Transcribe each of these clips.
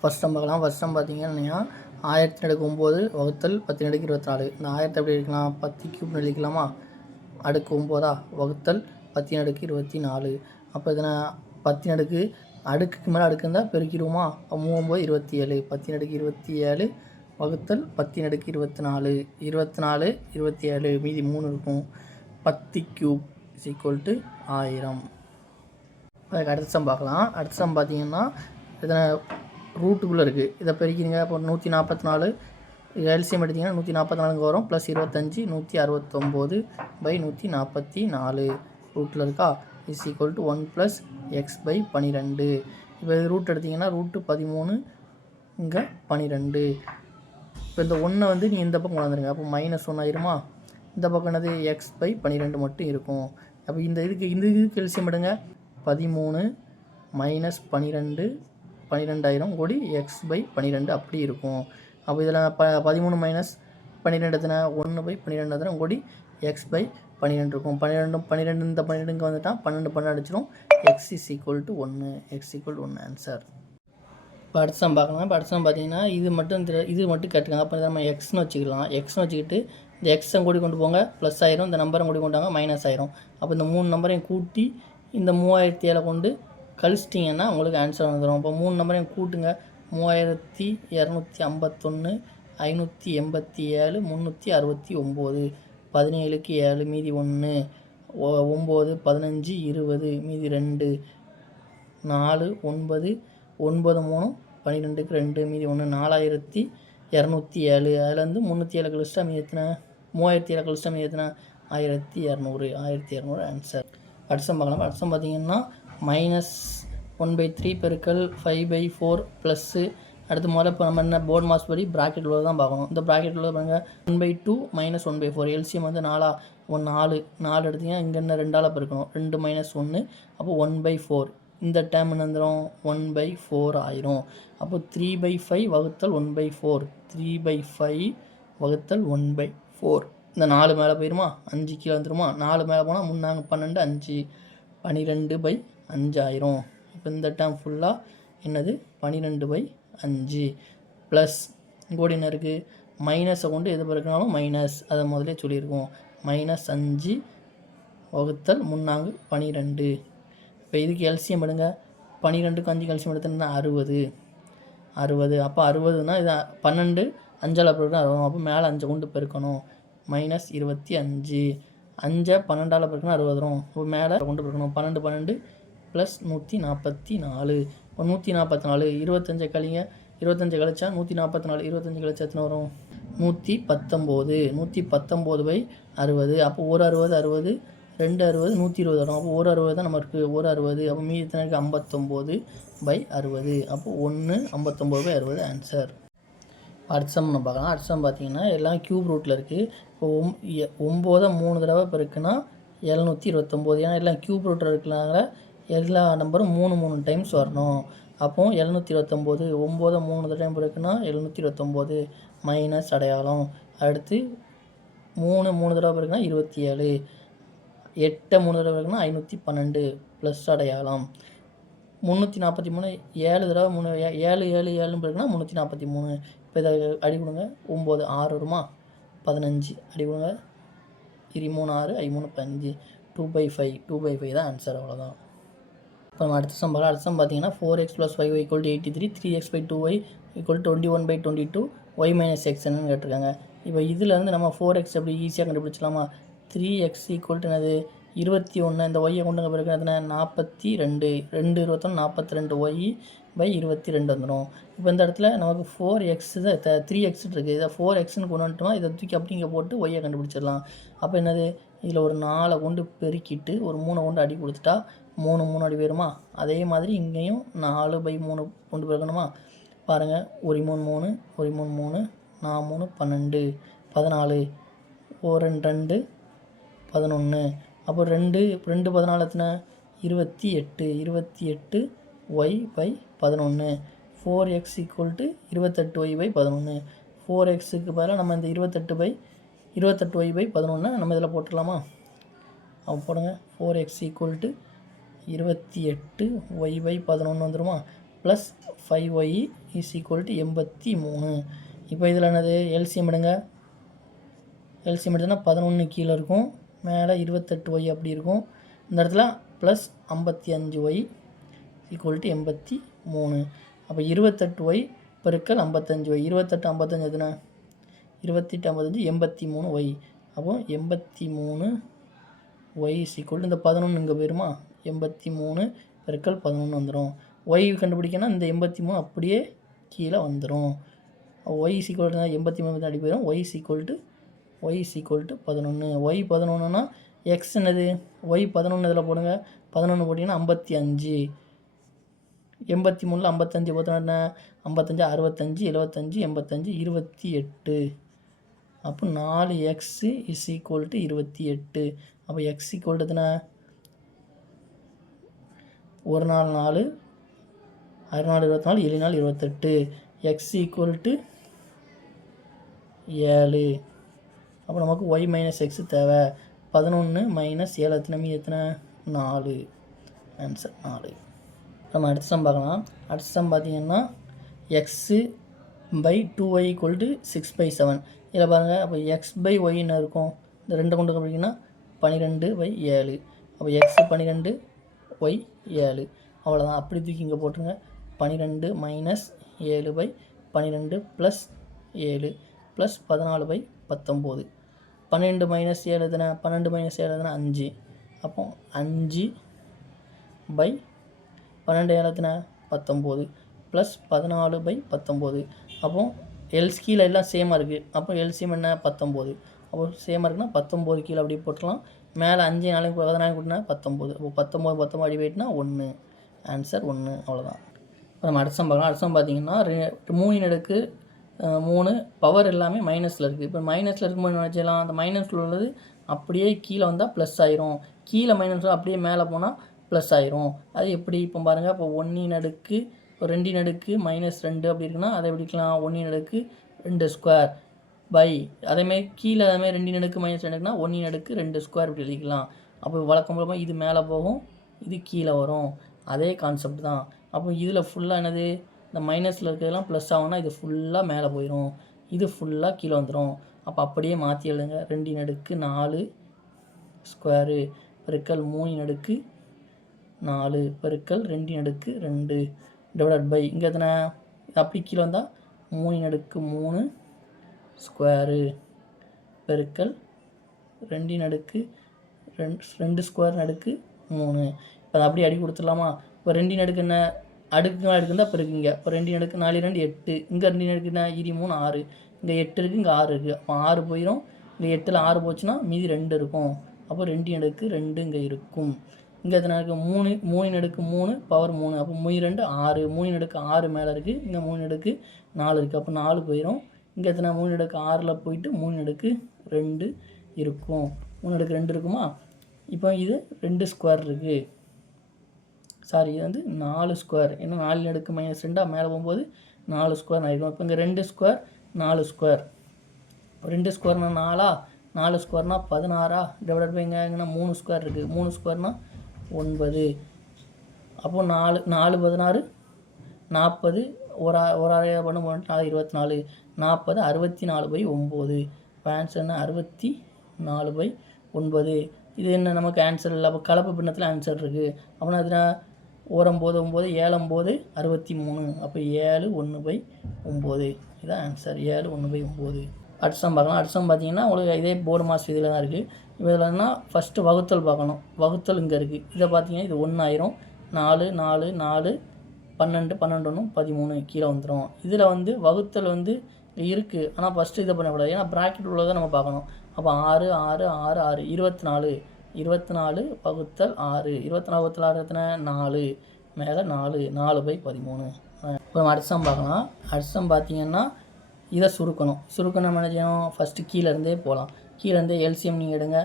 First some பார்க்கலாம். First some பார்த்தீங்கன்னா 1000 × 9 வகுத்தல் 10 × 24. இந்த 1000 எப்படி எழுதிக்கலாம்? 10 கியூப் எழுதிக்கலாமா? அடுக்கு 9 வகுத்தல் 10 × 24. அப்போ இதனை 10 அடுக்குக்கு மேலே அடுக்கு இருந்தால் பெருக்கிடுவோமா? 3 9 27. 10 × 27 வகுத்தல் 10 × 24. 24 27 மீதி 3 இருக்கும். 10 கியூப் = 1000. அதுக்கு அடுத்த சம் பார்க்கலாம். அடுத்த சம் பார்த்தீங்கன்னா இதனை ரூட்டுக்குள்ளே இருக்குது. இதை பெருக்கிங்க. அப்போ 144 எல்சிஎம் எடுத்திங்கன்னா 144 வரும். ப்ளஸ் 25 169/144 ரூட்டில் இருக்கா? = 1 + x/12. இப்போ இது ரூட் எடுத்திங்கன்னா ரூட்டு 13 இங்கே 12. இப்போ இந்த 1 வந்து நீ இந்த பக்கம் கொண்டாந்துருங்க. அப்போ -1 ஆயிருமா? இந்த பக்கம் என்னது x/12 மட்டும் இருக்கும். அப்போ இந்த இதுக்கு எல்சிஎம் எடுங்க. 13 - 12 12000 கூடி x/12 அப்படி இருக்கும். அப்போ இதில் 13 - 12 எத்தனை? 1/12 எத்தனை கூடி x/12 இருக்கும். 12 இந்த 12 இங்கே வந்துட்டால் 12 அடிச்சிடும். x = 1. x = 1 answer. இப்போ அடுத்த சம் பார்க்கலாம். இப்போ அடுத்த சம் பார்த்தீங்கன்னா இது மட்டும் கேட்டுக்காங்க. அப்போ நம்ம எக்ஸ்னு வச்சுக்கலாம். எக்ஸ்னு வச்சுக்கிட்டு இந்த எக்ஸை கூடி கொண்டு போங்க, ப்ளஸ் ஆயிரும். இந்த நம்பரை கூடி கொண்டாங்க, மைனஸ் ஆயிரும். அப்போ இந்த 3 நம்பரையும் கூட்டி இந்த 3007 கொண்டு கழிச்சிட்டிங்கன்னா உங்களுக்கு ஆன்சர் வந்துடும். இப்போ 3 நம்பரையும் கூட்டுங்க. 3251 587 369. 17க்கு 7 மீதி 1 9 15 20 மீதி 2 4 9 9 3 12க்கு 2 மீதி 1 4207. அதுலேருந்து 307 கழிச்சிட்டா மீதி எத்தனை? 3007 கழிச்சிட்டா மீதி எத்தனை? 1200 ஆன்சர். அடுத்த சம் பார்க்கலாம். அடுத்த சம் பார்த்தீங்கன்னா -1/3 பெருக்கல் 5/4 ப்ளஸ்ஸு. அடுத்து முதல்ல இப்போ நம்ம என்ன போர்ட் மாஸ் படி ப்ராக்கெட் உள்ள தான் பார்க்கணும். இந்த ப்ராக்கெட் உள்ள பாருங்கள். 1/2 - 1/4 எல்சிஎம் வந்து 4 எடுத்திங்கன்னா இங்கே என்ன 2ஆல் பெருக்கணும். 2 - 1 அப்போ 1/4. இந்த டேர்ம் என்ன வந்துடும்? 1/4 ஆயிரும். அப்போ 3/5 வகுத்தல் 1/4. 3/5 வகுத்தல் 1/4. இந்த 4 மேலே போயிருமா? 5 கீழே வந்துருமா? 4 மேலே போனால் 3 12 5 12/5 ஆயிரும். இப்போ இந்த டேர்ம் ஃபுல்லாக என்னது? 12/5 ப்ளஸ் இங்கோடி என்ன இருக்குது? மைனஸை கொண்டு எது பிறக்கனாலும் மைனஸ், அதை முதலே சொல்லியிருக்கோம். -5 வகுத்தல் 3 12. இப்போ இதுக்கு எல்சிஎம் எடுங்க. 12க்கு 5 எல்சிஎம் எடுத்தோம்னா 60. அப்போ 60னா இது 12 5ஆல் பெருக்கணும் 60. அப்போ மேலே 5 கொண்டு பெருக்கணும். -25. 5 12ஆல் பெருக்கணும் 60 வரும். இப்போ மேலே கொண்டு பெருக்கணும். 12 12 ப்ளஸ் 144. இப்போ 144 25 கழிங்க. 25 கழிச்சா 144. 25 கழிச்சா எத்தனை வரும்? 119. 119/60. அப்போ ஒரு 60 60 2 60 120 வரும். அப்போ ஒரு 60 தான் நமக்கு ஒரு 60. அப்போ மீதி எத்தனை இருக்குது? 59/60. அப்போ 1 59/60 ஆன்சர். அடுத்த சம் நம்ம பார்க்கலாம். அடுத்த சம் பார்த்தீங்கன்னா எல்லாம் கியூப் ரூட்டில் இருக்குது. இப்போ 9 3 தடவை பெருக்குன்னா 729. ஏன்னா எல்லாம் கியூப் ரூட்டில் இருக்கிறனால எல்லா நம்பரும் 3 டைம்ஸ் வரணும். அப்போ 729 9 3 தடவை பெருக்குன்னா 729 மைனஸ் அடையாளம். அடுத்து 3 தடவை பெருக்குன்னா 27. 8 3 தடவை பெருக்குன்னா 512 ப்ளஸ் அடையாளம். 343 7 தடவை 3 7 7 7 பெருக்குன்னா 343. இப்போ இதை அடி கொடுங்க. 9 6 வருமா? 15 அடி கொடுங்க. 3 6 3 5 2/5 தான் ஆன்சர். அவ்வளோதான். இப்போ நம்ம அடுத்த சம் பார்க்கலாம். அடுத்த சம் பார்த்தீங்கன்னா 4x + 5y = 83. 3x/2y = 21/22. y - x என்னன்னு கேட்டிருக்காங்க. இப்போ இதிலேருந்து நம்ம 4x எப்படி ஈஸியாக கண்டுபிடிச்சலாமா? 3x = என்னது? 21. இந்த ஒய்யை கொண்டு அங்கே பிறகு எத்தனை? 42. 2 21 42. y/22 வந்துடும். இப்போ இந்த இடத்துல நமக்கு 4x தான் 3x இருக்குது. இதை 4xன்னு கொண்டு வந்துட்டோமா? இதை தூக்கி அப்படி இங்கே போட்டு ஒய்யை கண்டுபிடிச்சிடலாம். அப்போ என்னது? இதில் ஒரு 4 கொண்டு பெருக்கிட்டு ஒரு 3 கொண்டு அடி கொடுத்துட்டா 3 அடி வருமா? அதே மாதிரி இங்கேயும் 4/3 கொண்டு பெருக்கணுமா? பாருங்கள். 1 3 3 1 3 3 4 3 12 14 1 2 11. அப்போ 2 14 எத்தனை? 28. 28 y/11. 4x = 28 y/11. 4xக்கு பதிலாக நம்ம இந்த 28 y/11 நம்ம இதில் போட்டுடலாமா? அப்போ போடுங்க. 4x = 28 y/11 வந்துருமா? Plus 5y is equal to 83. இப்போ இதில் என்னது எல்சிஎம் எடுங்க. எல்சிஎம் எடுத்தோன்னா 11 கீழே இருக்கும், மேலே 28y அப்படி இருக்கும். இந்த இடத்துல ப்ளஸ் 55y ஈக்குவல் டு 83. அப்போ 28y பெருக்கல் 55y. 28 55 எதுனா 28 55 83y. அப்போ 83y இஸ் ஈக்குவல் டு இந்த 11 இங்கே போயிருமா, 83 பெருக்கல் 11 வந்துடும். y கண்டுபிடிக்கணும், இந்த 83 அப்படியே கீழே வந்துடும். y இஸ் ஈக்குவல் டு 83 அடி போயிடும். y is equal to 11. y 11னா எக்ஸ் என்னது, y 11 இதில் போடுங்க. 11 போட்டிங்கன்னா 55. 83ல் 55 பார்த்தோன்னா 55 65 75 85 28. அப்போ 4x இஸ் ஈக்குவல் டு 28. அப்போ x ஈக்குவல் டு எத்தனை, 1 4 4 6 4 24 7 4 28. x equal to 7. அப்போ நமக்கு y மைனஸ் எக்ஸ் தேவை. 11 மைனஸ் 7 எத்தனை, மீ எத்தனை 4. ஆன்சர் 4. நம்ம அடுத்த சம் பார்க்கலாம். அடுத்த சம் பார்த்தீங்கன்னா x by 2y equal to 6/7. இதில் பாருங்கள். அப்போ எக்ஸ் பை ஒய் என்ன இருக்கும், இந்த ரெண்டு கொண்டு கண்டுபிடிங்கன்னா 12/7. அப்போ எக்ஸ் 12 ஒய் 7. அவ்வளோதான். அப்படி தூக்கி இங்கே போட்டுருங்க. 12 மைனஸ் 7/12 ப்ளஸ் 7 ப்ளஸ் 14/19. 12 மைனஸ் 7 எதுனா, 12 மைனஸ் 7 எதுனா 5. அப்போ 5/12 எத்தனை 19 ப்ளஸ் 14/19. அப்போ எல்ஸ் கீழே எல்லாம் சேமாக இருக்குது. அப்போ எல்சிஎம் என்ன 19. அப்போ சேமாக இருக்குன்னா 19 கீழே அப்படி போட்டுக்கலாம். மேலே 5 4 14 கூட்டினா 19. அப்போ 19 அடி போயிட்டுனா 1. ஆன்சர் 1. அவ்வளோதான். இப்போ நம்ம அடுத்த சம் பார்க்கலாம். அடுத்த சம் பார்த்தீங்கன்னா 3 அடுக்கு 3 பவர் எல்லாமே மைனஸில் இருக்குது. இப்போ மைனஸில் இருக்கும்போது என்ன செய்யலாம், அந்த மைனஸில் உள்ளது அப்படியே கீழே வந்தால் ப்ளஸ் ஆயிரும், கீழே மைனஸில் அப்படியே மேலே போனால் ப்ளஸ் ஆயிரும். அது எப்படி இப்போ பாருங்கள். இப்போ 1 அடுக்கு 2 அடுக்கு -2 அப்படி இருக்குன்னா அதை எப்படிக்கலாம், 1 அடுக்கு 2 ஸ்கொயர் பை அதேமாதிரி கீழே அதேமாதிரி 2 அடுக்கு -2க்குனா 1 அடுக்கு 2 ஸ்கொயர் இப்படி எழுதிக்கலாம். அப்போ வழக்கம் மூலமாக இது மேலே போகும், இது கீழே வரும். அதே கான்செப்ட் தான். அப்போ இதில் ஃபுல்லாக என்னது, இந்த மைனஸில் இருக்கிறதெல்லாம் ப்ளஸ் ஆகும்னா இது ஃபுல்லாக மேலே போயிடும், இது ஃபுல்லாக கீழே வந்துடும். அப்போ அப்படியே மாற்றி எழுதுங்க. 2 அடுக்கு 4 ஸ்கொயரு பெருக்கல் 3 அடுக்கு 4 பெருக்கல் 2 அடுக்கு 2 டிவைடட் பை இங்கே எத்தனை அப்படி கீழே வந்தால் 3 அடுக்கு 3 ஸ்கொயரு பெருக்கல் 2 அடுக்கு 2 ஸ்கொயர் அடுக்கு 3. இப்போ அதை அப்படியே அடி கொடுத்துடலாமா. இப்போ 2 அடுக்கு என்ன, அடுக்கு அடுக்கு இருந்தால் இப்போ இருக்குங்க. இப்போ 2 அடுக்கு 4 2 8. இங்கே 2 அடுக்கு என்ன 3 6. இங்கே 8 இருக்குது, இங்கே 6 இருக்குது. அப்போ 6 போயிடும். இங்கே 8ல் 6 போச்சுன்னா மீதி 2 இருக்கும். அப்போ 2 அடுக்கு 2 இங்கே இருக்கும். இங்கே எத்தனை இருக்குது 3. 3 அடுக்கு 3 பவர் 3. அப்போ 3 2 6. 3 அடுக்கு 6 மேலே இருக்குது, இங்கே 3 அடுக்கு 4 இருக்குது. அப்போ 4 போயிடும். இங்கே எத்தனை 3 அடுக்கு 6ல் போயிட்டு 3 அடுக்கு 2 இருக்கும். 3 அடுக்கு 2 இருக்குமா. இப்போ இது 2 ஸ்கொயர் இருக்குது, சாரி இது வந்து 4 ஸ்கொயர். ஏன்னா 4 அடுக்கு -2 மேலே போகும்போது 4 ஸ்கொயர் ஆகிடும். இப்போ இங்கே 2 ஸ்கொயர் 4 ஸ்கொயர். 2 ஸ்கொயர்னால் 4, 4 ஸ்கொயர்னால் 16 டிவைடட் பை எங்கன்னா 3 ஸ்கொயர் இருக்குது. 3 ஸ்கொயர்னால் 9. அப்போது 4 4 16 40. ஒரு 6 பண்ண 24 40 64/9. இப்போ ஆன்சர் என்ன 64/9. இது என்ன நமக்கு ஆன்சர் இல்லை. அப்போ கலப்பு பின்னத்தில் ஆன்சர் இருக்குது. அப்படின்னா அதுனா 9 9 7 9 63. அப்போ 7 1/9 இதுதான் ஆன்சர். 7 1/9. அடுத்த சம் பார்க்கலாம். அடுத்த சம் பார்த்தீங்கன்னா உங்களுக்கு இதே போர்டு மாஸ் இதில் தான் இருக்குது. இப்போ இதில்னா ஃபஸ்ட்டு வகுத்தல் பார்க்கணும். வகுத்தல் இங்கே இருக்குது. இதை பார்த்தீங்கன்னா இது 1 ஆயிரும். 4 4 4 12 12 13 கீழே வந்துடும். இதில் வந்து வகுத்தல் வந்து இருக்குது, ஆனால் ஃபஸ்ட்டு இதை பண்ணக்கூடாது, ஏன்னா ப்ராக்கெட் உள்ளதை நம்ம பார்க்கணும். அப்போ 6 6 6 6 24 24 வகுத்தல் 6. 24 வகுத்தல் 6 எத்தனை 4. மேலே 4 4/13. இப்போ நம்ம அடுத்த சம் பார்க்கலாம். அடுத்த சம் பார்த்தீங்கன்னா இதை சுருக்கணும். சுருக்கணும் என்ன செய்யணும், ஃபஸ்ட்டு கீழேருந்தே போகலாம். கீழேருந்தே எல்சிஎம் நீங்கள் எடுங்க.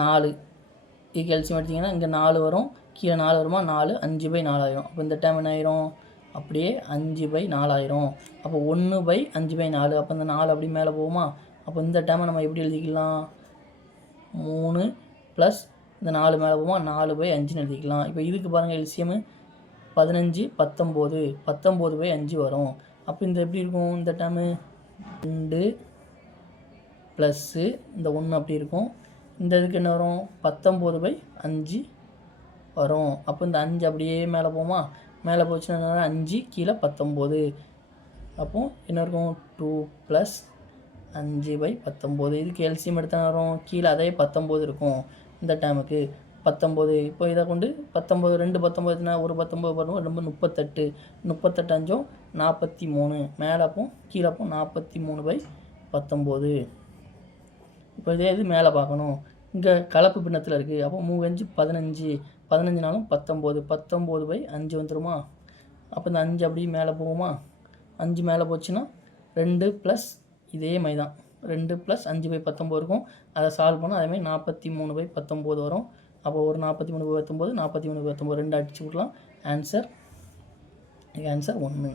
4 இதுக்கு எல்சிஎம் எடுத்திங்கன்னா இங்கே 4 வரும், கீழே 4 வருமா, 4 5/4 ஆயிரும். அப்போ இந்த டைம் என்ன ஆயிரும், அப்படியே 5/4 ஆயிரும். அப்போ 1/5/4. அப்போ இந்த 4 அப்படி மேலே போகுமா. அப்போ இந்த டைமை நம்ம எப்படி எழுதிக்கலாம், 3 ப்ளஸ் இந்த 4 மேலே போகுமா 4/5ன்னு எழுதிக்கலாம். இப்போ இதுக்கு பாருங்கள் எல்சிஎம்மு 15 19 19/5 வரும். அப்போ இந்த எப்படி இருக்கும் இந்த டேர்மு 2 ப்ளஸ்ஸு இந்த 1 அப்படி இருக்கும். இந்த இதுக்கு என்ன வரும் 19/5 வரும். அப்போ இந்த 5 அப்படியே மேலே போமா, மேலே போச்சுன்னா 5 கீழே 19. அப்போ என்ன இருக்கும் 2 + 5/19. இதுக்கு எல்சிஎம் எடுத்தால் வரும் கீழே அதே 19 இருக்கும் இந்த டேமுக்கு 19. இப்போ இதை கொண்டு 19 2 19 ஒரு 19 பண்ணுவோம், ரொம்ப 38 38 5 43 மேலே அப்போ கீழே அப்போ 43/19. இப்போ இதே இது மேலே பார்க்கணும். இங்கே கலப்பு பின்னத்தில் இருக்குது. அப்போ 3 5 15 நாளும் 19 19/5 வந்துடுமா. அப்போ இந்த 5 அப்படியே மேலே போகுமா, 5 மேலே போச்சுன்னா 2 + இதே மாதிரி தான் 2 + 5/19 இருக்கும். அதை சால்வ் பண்ணால் அதேமாதிரி 43/19 வரும். அப்போ ஒரு 43/19 43/19 2 அடிச்சு விடலாம். ஆன்சர் 1.